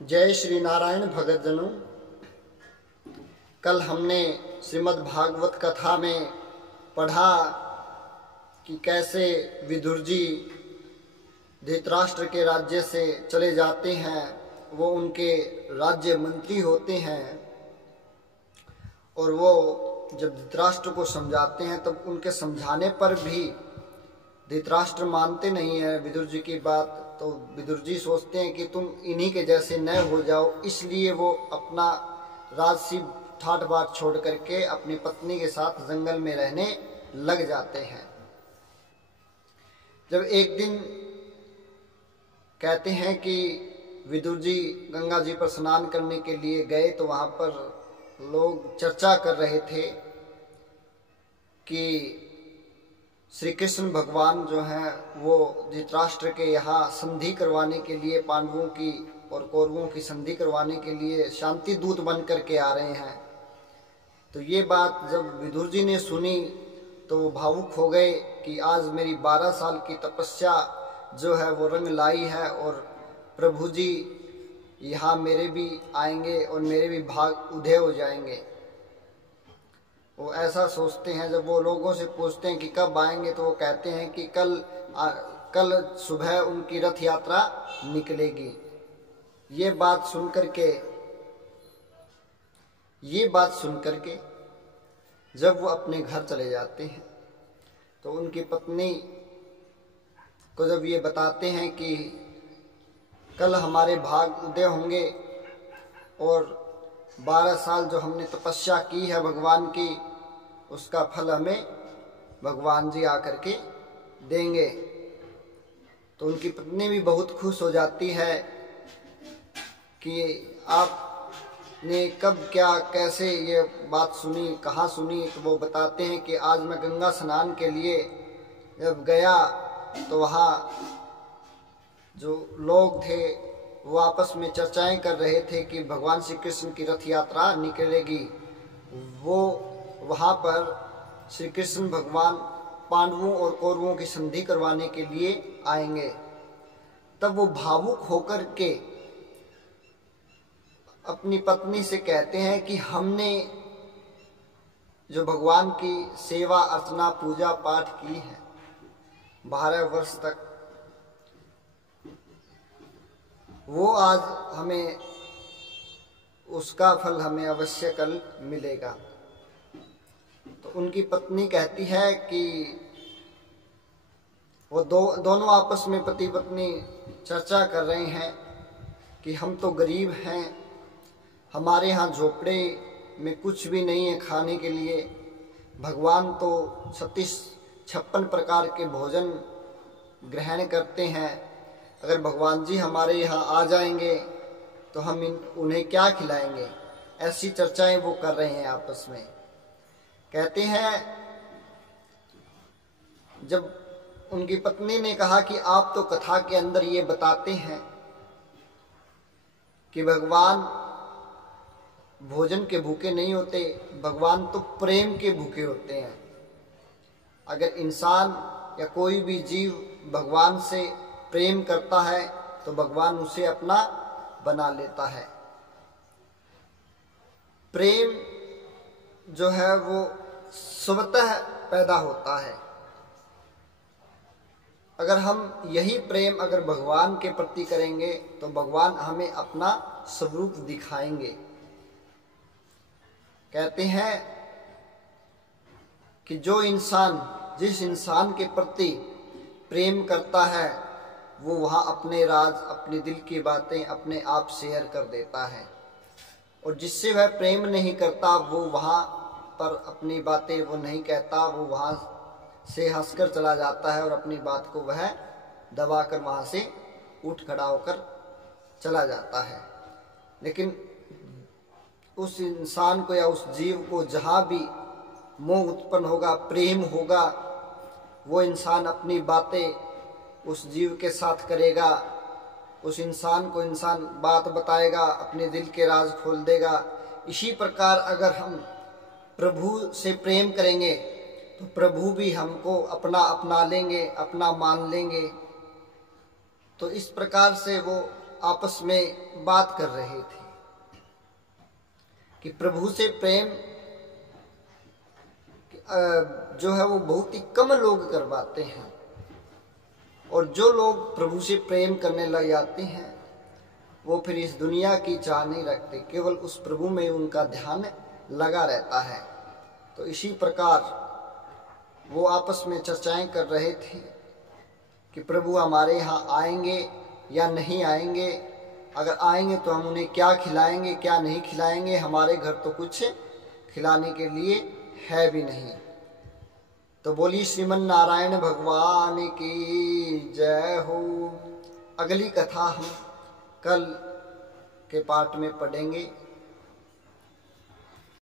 जय श्री नारायण भगत जनों। कल हमने श्रीमद् भागवत कथा में पढ़ा कि कैसे विदुर जी धृतराष्ट्र के राज्य से चले जाते हैं। वो उनके राज्य मंत्री होते हैं और वो जब धृतराष्ट्र को समझाते हैं तब उनके समझाने पर भी धृतराष्ट्र मानते नहीं है विदुर जी की बात। तो विदुर जी सोचते हैं कि तुम इन्हीं के जैसे न हो जाओ, इसलिए वो अपना राजसी ठाट बाट छोड़ करके अपनी पत्नी के साथ जंगल में रहने लग जाते हैं। जब एक दिन कहते हैं कि विदुर जी गंगा जी पर स्नान करने के लिए गए तो वहां पर लोग चर्चा कर रहे थे कि श्री कृष्ण भगवान जो हैं वो धृतराष्ट्र के यहाँ संधि करवाने के लिए, पांडवों की और कौरवों की संधि करवाने के लिए शांति दूत बन करके आ रहे हैं। तो ये बात जब विदुर जी ने सुनी तो वो भावुक हो गए कि आज मेरी 12 साल की तपस्या जो है वो रंग लाई है और प्रभु जी यहाँ मेरे भी आएंगे और मेरे भी भाग उदय हो जाएंगे। वो ऐसा सोचते हैं। जब वो लोगों से पूछते हैं कि कब आएंगे तो वो कहते हैं कि कल सुबह उनकी रथ यात्रा निकलेगी। ये बात सुन करके जब वो अपने घर चले जाते हैं तो उनकी पत्नी को जब ये बताते हैं कि कल हमारे भाग उदय होंगे और 12 साल जो हमने तपस्या की है भगवान की, उसका फल हमें भगवान जी आकर के देंगे। तो उनकी पत्नी भी बहुत खुश हो जाती है कि आपने कब क्या कैसे ये बात सुनी, कहाँ सुनी। तो वो बताते हैं कि आज मैं गंगा स्नान के लिए जब गया तो वहाँ जो लोग थे वो आपस में चर्चाएं कर रहे थे कि भगवान श्री कृष्ण की रथ यात्रा निकलेगी। वो वहाँ पर श्री कृष्ण भगवान पांडवों और कौरवों की संधि करवाने के लिए आएंगे। तब वो भावुक होकर के अपनी पत्नी से कहते हैं कि हमने जो भगवान की सेवा अर्चना पूजा पाठ की है 12 वर्ष तक, वो आज हमें उसका फल हमें अवश्य कल मिलेगा। तो उनकी पत्नी कहती है कि वो दोनों आपस में पति पत्नी चर्चा कर रहे हैं कि हम तो गरीब हैं, हमारे यहाँ झोपड़े में कुछ भी नहीं है खाने के लिए। भगवान तो 56 प्रकार के भोजन ग्रहण करते हैं। अगर भगवान जी हमारे यहाँ आ जाएंगे तो हम उन्हें क्या खिलाएंगे। ऐसी चर्चाएं वो कर रहे हैं आपस में। कहते हैं जब उनकी पत्नी ने कहा कि आप तो कथा के अंदर ये बताते हैं कि भगवान भोजन के भूखे नहीं होते, भगवान तो प्रेम के भूखे होते हैं। अगर इंसान या कोई भी जीव भगवान से प्रेम करता है तो भगवान उसे अपना बना लेता है। प्रेम जो है वो स्वतः पैदा होता है। अगर हम यही प्रेम अगर भगवान के प्रति करेंगे तो भगवान हमें अपना स्वरूप दिखाएंगे। कहते हैं कि जो इंसान जिस इंसान के प्रति प्रेम करता है वो वहाँ अपने राज, अपने दिल की बातें अपने आप शेयर कर देता है, और जिससे वह प्रेम नहीं करता वो वहाँ पर अपनी बातें वो नहीं कहता, वो वहाँ से हंसकर चला जाता है और अपनी बात को वह दबाकर वहाँ से उठ खड़ा होकर चला जाता है। लेकिन उस इंसान को या उस जीव को जहाँ भी मोह उत्पन्न होगा, प्रेम होगा, वो इंसान अपनी बातें उस जीव के साथ करेगा। उस इंसान को इंसान बात बताएगा, अपने दिल के राज खोल देगा। इसी प्रकार अगर हम प्रभु से प्रेम करेंगे तो प्रभु भी हमको अपना अपना लेंगे, अपना मान लेंगे। तो इस प्रकार से वो आपस में बात कर रहे थे कि प्रभु से प्रेम जो है वो बहुत ही कम लोग कर पाते हैं, और जो लोग प्रभु से प्रेम करने लग जाते हैं वो फिर इस दुनिया की चाह नहीं रखते, केवल उस प्रभु में उनका ध्यान लगा रहता है। तो इसी प्रकार वो आपस में चर्चाएं कर रहे थे कि प्रभु हमारे यहाँ आएंगे या नहीं आएंगे, अगर आएंगे तो हम उन्हें क्या खिलाएंगे क्या नहीं खिलाएंगे, हमारे घर तो कुछ खिलाने के लिए है भी नहीं। तो बोली श्रीमन नारायण भगवान की जय हो। अगली कथा हम कल के पाठ में पढ़ेंगे।